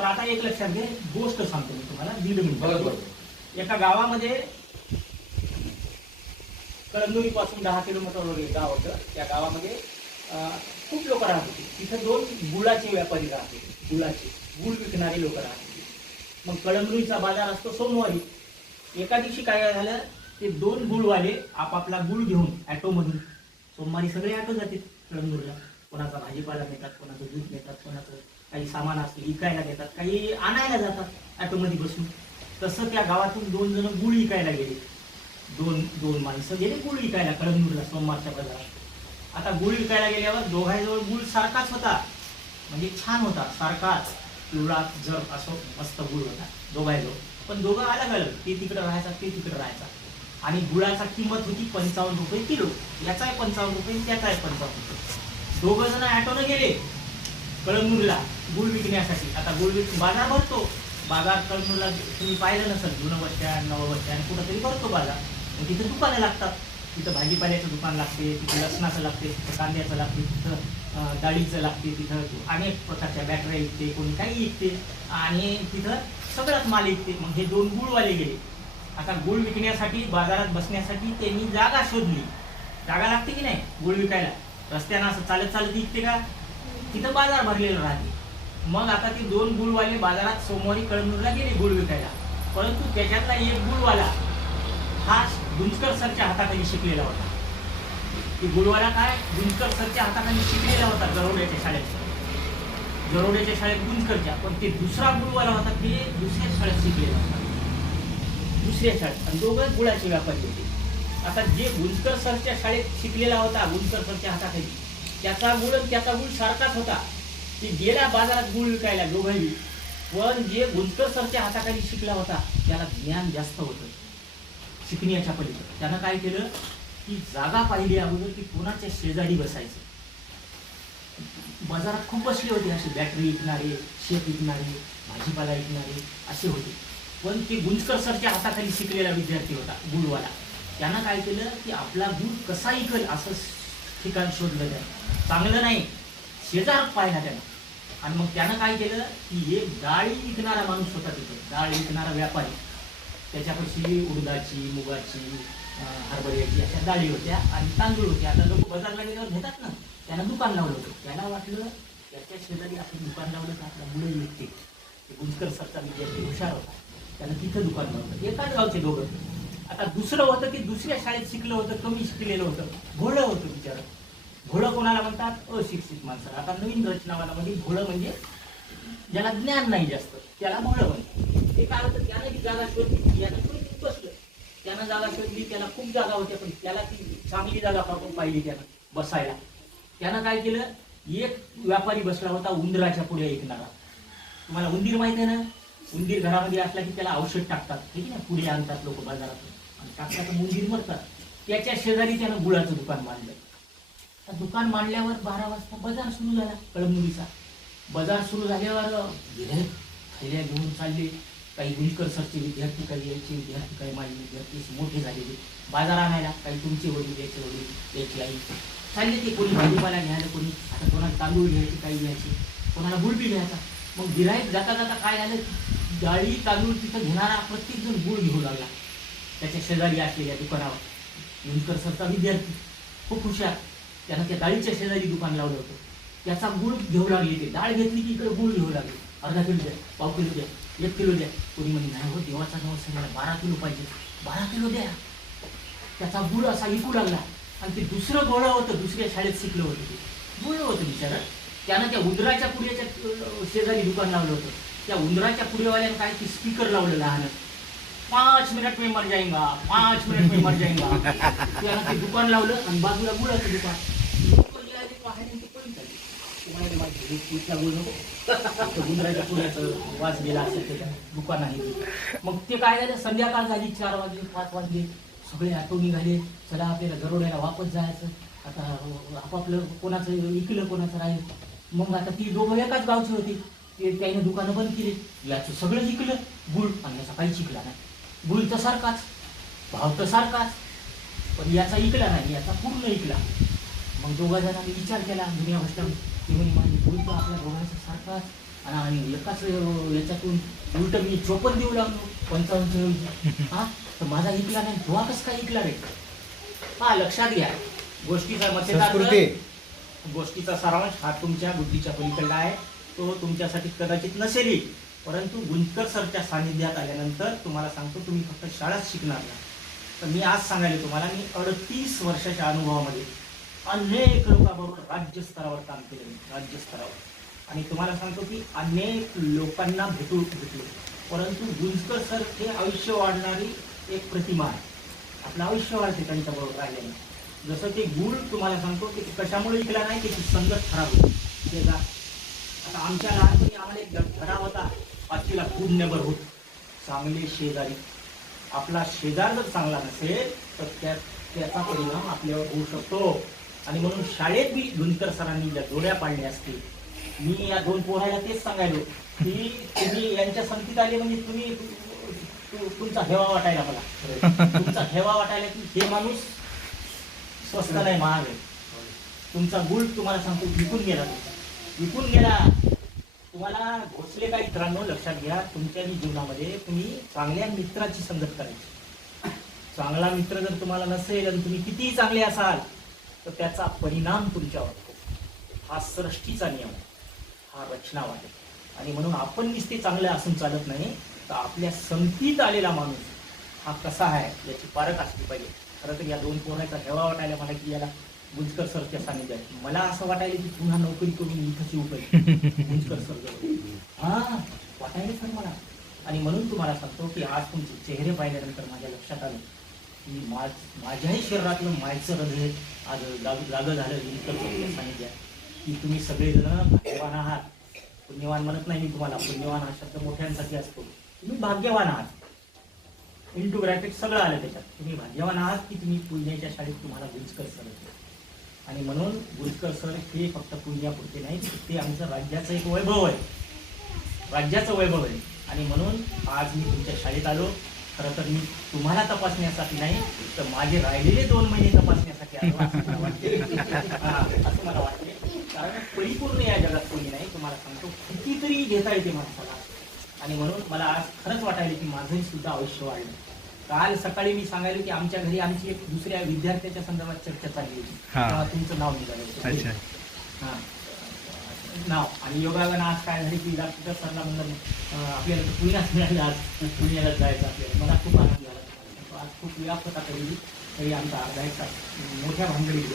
तर आता एक लक्षात घे, गोष्ट सांगतो मी तुम्हाला 1.5 मिनिट. बरोबर. एका गावामध्ये कळमनुरी पासून 10 किलोमीटरवर एक गाव होतं. त्या गावामध्ये खूप लोक राहत होते. तिथे 2 गुळाचे व्यापारी राहत होते. गुळाचे गुळ विकणारे लोक राहत होते. मग कळमनुरीचा बाजार असतो सोमवारी. एका दिवशी काय झालं, ते 2 गुळवाले आपापला गुळ घेऊन ॲटोमधून, सोमवारी सगळे ॲटो जातात कळमनुरीला, कोणाचा भाजीपाला नेतात, कोणाचं दूध नेतात, कोणाचं काही सामान असते विकायला घेतात, काही आणायला जातात ॲटोमध्ये बसून. तसं त्या गावातून 2 जण गुळ विकायला गेले. दोन माणसं गेले गुळ विकायला कळमनुरीला सोमवारच्या बाजारात. आता गुळ विकायला गेल्यावर दोघांजवळ गुळ सारखाच होता, म्हणजे छान होता, सारखाच पिवळा जर असं मस्त गुळ होता दोघांजवळ. पण दोघं अलग अलग, ते तिकडे राहायचा, ते तिकडे राहायचा. आणि गुळाचा किंमत होती 55 रुपये किलो. याचाही 55 रुपये, त्याचाही 55 रुपये. दोघं जण ॲटोनं गेले कळमनुरीला गुळ विकण्यासाठी. आता गुळ बाजार भरतो. बाजार कळमनुरीला तुम्ही पाहिलं नसेल, जुनं बस स्टँड, नवं बस स्टँड, कुठंतरी भरतो बाजार. मग तिथे दुकानं लागतात. तिथं भाजीपाल्याचं दुकान लागते, तिथं लसणाचं लागते, तिथं कांद्याचं लागते, तिथं डाळीचं लागते, तिथं अनेक प्रकारच्या बॅटऱ्या विकते, कोणी काही विकते, आणि तिथं सगळंच माल विकते. मग हे 2 गुळवाले गेले. आता गुळ विकण्यासाठी बाजारात बसण्यासाठी त्यांनी जागा शोधली. जागा लागते की नाही गुळ विकायला? रस्त्यानं असं चालत चालत विकते का? तिथं बाजार भरलेला राहते. मग आता ते 2 गुळवाले बाजारात सोमवारी कळमनुरीला गेले गुळ विकायला. परंतु त्याच्यातला एक गुळवाला हा गुंजकर सरच्या हाताखाली शिकलेला होता. ते गुळवाला काय गुंजकर सरच्या हाताखाली शिकलेला होता, जरोड्याच्या शाळेत. जरोड्याच्या शाळेत गुंजकरच्या. पण ते दुसरा गुळवाला होता, ते दुसऱ्या शाळेत शिकलेला होता, दुसऱ्या शाळेत. आणि दोघं गुळाचे व्यापारी होते. आता जे गुंजकर सरच्या शाळेत शिकलेला होता, गुंजकर सरच्या हाताखाली, त्याचा गुळ सारखाच होता. ते गेला बाजारात गुळ विकायला दोघंही. पण जे गुंजकर सरच्या हाताखाली शिकला होता त्याला ज्ञान जास्त होतं शिकण्याच्या पलीकडे. त्यानं काय केलं की जागा पाहिली अगोदर की कोणाच्या शेजारी बसायचं. बाजारात खूप बसले होते असे बॅटरी विकणारे, शेत विकणारे, भाजीपाला विकणारे असे होते. पण ते गुंजकर सरच्या हाताखाली शिकलेला विद्यार्थी होता गुळवाला. त्यानं काय केलं की आपला गुळ कसा विकल असं ठिकाण शोधलं. त्यानं चांगलं नाही, शेजार पाहिला त्यानं. आणि मग त्यानं काय केलं की एक डाळी विकणारा माणूस होता तिथे, डाळ विकणारा व्यापारी. त्याच्यापाशी उडदाची, मुगाची, हरभऱ्याची अशा डाळी होत्या आणि तांदूळ होते. आता लोक बाजारला गेल्यावर घेतात ना. त्यानं दुकान लावलं होतं. त्याला वाटलं त्याच्या शेजारी आपण दुकान लावलं तर आपला मुलं विकते. गुंजकर सरचा विद्यार्थी हुशार होता, त्यानं तिथं दुकान लावलं. एकाच गावचे दोघं. आता दुसरं होतं की दुसऱ्या शाळेत शिकलं होतं, कमी शिकलेलं होतं, भोळं होतं बिचारं. भोळं कोणाला म्हणतात? अशिक्षित माणसाला. आता नवीन रचनावालामध्ये भोळं म्हणजे ज्याला ज्ञान नाही जास्त, त्याला भोळं म्हणतात. ते काय होतं, त्यानं ती जागा शोधली, यानं कोणी बसलं. त्यानं जागा शोधली, त्याला खूप जागा होत्या, पण त्याला ती चांगली जागा पाहून पाहिली त्यानं बसायला. त्यानं काय केलं, एक व्यापारी बसला होता उंदराच्या पुढे ऐकणारा. तुम्हाला उंदीर माहित आहे ना? उंदीर घरामध्ये असला की त्याला औषध टाकतात, ठीक आहे ना, पुढे आणतात लोक बाजारातून आणि टाकतात, उंदीर मरतात. त्याच्या शेजारी त्यानं गुळाचं दुकान मांडलं. दुकान मांडल्यावर 12 वाजता बाजार सुरू झाला कळमनुरीचा. बाजार सुरू झाल्यावर थैल्या घेऊन चालले. काही गुंजकर सरचे विद्यार्थी, काही यायचे विद्यार्थी, काही माझे विद्यार्थी मोठे झालेले बाजार आणायला. काही तुमचे वडील, याचे वडील, याची आई चालले. ते कोणी भाजीपाला घ्यायला, कोणी आता कोणाला तांदूळ घ्यायचे, काही घ्यायचे, कोणाला गुळ बी घ्यायचा. मग गिऱ्हाईक जाता जाता काय झालं, डाळी तांदूळ तिथं घेणारा प्रत्येक जण गुळ घेऊ लागला त्याच्या शेजारी असलेल्या दुकानावर. गुंजकर सरचा विद्यार्थी खूप हुशार, त्यानं त्या डाळीच्या शेजारी दुकान लावलं होतं. त्याचा गुळ घेऊ लागले. ते डाळ घेतली की इकडे गुळ घेऊ लागले. अर्धा किलो द्या, पाव किलो द्या, 1 किलो द्या. कोणी म्हणजे नाही हो, देवाचा नवस सगळ्याला 12 किलो पाहिजे, 12 किलो द्या. त्याचा गुळ असा विकू लागला. आणि ते दुसरं गोळं होतं, दुसऱ्या शाळेत शिकलं होतं, ते गुळ होतं बिचारं. त्यानं त्या उंदराच्या पुढ्याच्या शेजारी दुकान लावलं होतं. त्या उंदराच्या पुढेवाल्यानं काय की स्पीकर लावलं लहान, 5 मिनिट में मर जाएगा, 5 मिनिट में मर जाएगा. त्यानं ते दुकान लावलं आणि बाजूला गुळाचं दुकान. उंदराच्या पुढ्याचं वाज गेला असेल त्याच्या दुकान आहे. मग ते काय झालं, संध्याकाळ झाली, 4 वाजले, 5 वाजले, सगळे ऑटो निघाले. चला आपल्याला जरोड्याला वापस जायचं. आता आपापलं कोणाचं विकलं, कोणाचं राहील. मग आता ती दोघं एकाच गावची होती. ते त्याने दुकानं बंद केली. याचं सगळं जिंकलं गुळ, आणि याचा काही शिकला नाही. गुळ तर सारखाच, भाव तर सारखाच, पण याचा इकला नाही, याचा पूर्ण इकला. मग दोघा जणांनी विचार केला दुनिया गोष्ट. ते म्हणे माझी गुळ तर आपल्या दोघांचा सारखाच, आणि एकाच याच्यातून उलट मी 54 देऊ लागलो 55 हा, तर माझा इकला नाही, धुवा कसं काय इकला रे? हा, लक्षात घ्या, गोष्टीचा मतेदार, गोष्टीचा सारांश हा तुमच्या बुद्धीच्या पलीकडला आहे, तो तुमच्यासाठी कदाचित नसेलही, परंतु गुंजकर सरच्या सानिध्यात आल्यानंतर तुम्हाला सांगतो, तुम्ही फक्त शाळाच शिकणार नाही. तर मी आज सांगायला तुम्हाला, मी 38 वर्षाच्या अनुभवामध्ये अनेक लोकांबरोबर राज्यस्तरावर काम केलं, राज्यस्तरावर, आणि तुम्हाला सांगतो की अनेक लोकांना भेटलो, परंतु गुंजकर सर हे आयुष्य वाढणारी एक प्रतिमा आहे. आपलं आयुष्य वाढते त्यांच्याबरोबर राहिल्याने. जसं ते गुळ तुम्हाला सांगतो की कशामुळे इकला नाही, त्याची संगत खराब होती. ते का आता आमच्या लहानपणी आम्हाला एक धडा होता, 5वीला खूप नंबर होत, चांगले शेजारी. आपला शेजार जर चांगला नसेल तर त्याचा परिणाम आपल्यावर होऊ शकतो. आणि म्हणून शाळेत बी गुंजकर सरांनी ज्या जोड्या पाडल्या असतील, मी या 2 पोरायला तेच सांगायलो की तुम्ही यांच्या संगतीत आले म्हणजे तुम्ही तुमचा हेवा वाटायला, मला तुमचा हेवा वाटायला की हे माणूस स्वस्त नाही, महाग आहे. तुमचा गुळ तुम्हाला सांगतो विकून गेला, विकून गेला. तुम्हाला घोसले काही मित्रांनो, लक्षात घ्या, तुमच्या जीवनामध्ये तुम्ही चांगल्या मित्राची संगत करायची. चांगला मित्र जर तुम्हाला नसेल आणि तुम्ही कितीही चांगले असाल तर त्याचा परिणाम तुमच्यावर होतो. हा सृष्टीचा नियम आहे, हा रचनावाद आहे. आणि म्हणून आपण नुसते चांगले असून चालत नाही, तर आपल्या संगतीत आलेला माणूस हा कसा आहे याची पारख असली पाहिजे. खरं तर या 2 पोराचा हेवा वाटायला मला की याला गुंजकर सरच्या सानिध्यात, मला असं वाटायला की पुन्हा नोकरी करून इथंच येऊ पाहिजे गुंजकर सर, हा वाटायला सर मला. आणि म्हणून तुम्हाला सांगतो की आज तुमचे चेहरे पाहिल्यानंतर माझ्या लक्षात आलं की माझ्याही शरीरातलं मायचं हृदय आज जागं झालं गुंजकर सरच्या सानिध्यात, की तुम्ही सगळेजण भाग्यवान आहात. पुण्यवान म्हणत नाही मी तुम्हाला, पुण्यवान हा शब्द मोठ्यांसाठी असतो. तुम्ही भाग्यवान आहात, इंटू ग्रॅफिक सगळं आलं त्याच्यात. तुम्ही भाग्यवान आहात की तुम्ही पुण्याच्या शाळेत तुम्हाला गुंजकर सर होते. आणि म्हणून गुंजकर सर हे फक्त पुण्यापुरते नाही, ते आमचं राज्याचं एक वैभव आहे, राज्याचं वैभव आहे. आणि म्हणून आज मी तुमच्या शाळेत आलो. खरं तर मी तुम्हाला तपासण्यासाठी नाही, तर माझे राहिलेले 2 महिने तपासण्यासाठी आलो असं मला वाटते. असं मला वाटते, कारण परिपूर्ण या जगात कोणी नाही. तुम्हाला सांगतो कितीतरी घेता येते माणसाला. आणि म्हणून मला आज खरंच वाटायला की माझंही सुद्धा आयुष्य वाढलं. काल सकाळी मी सांगायलो की आमच्या घरी आमची एक दुसऱ्या विद्यार्थ्याच्या संदर्भात चर्चा चालली होती, तेव्हा तुमचं नाव निघालं होतं. हां, नाव. आणि योगायोगानं आज काय झाले की डॉक्टर सरला म्हणलं आपल्याला तर पुण्यात मिळालं, आज पुण्यालाच जायचं आपल्याला. मला खूप आनंद झाला. आज खूप व्याप होता, तरी आमचा अर्धा एक तास मोठ्या भानगडीत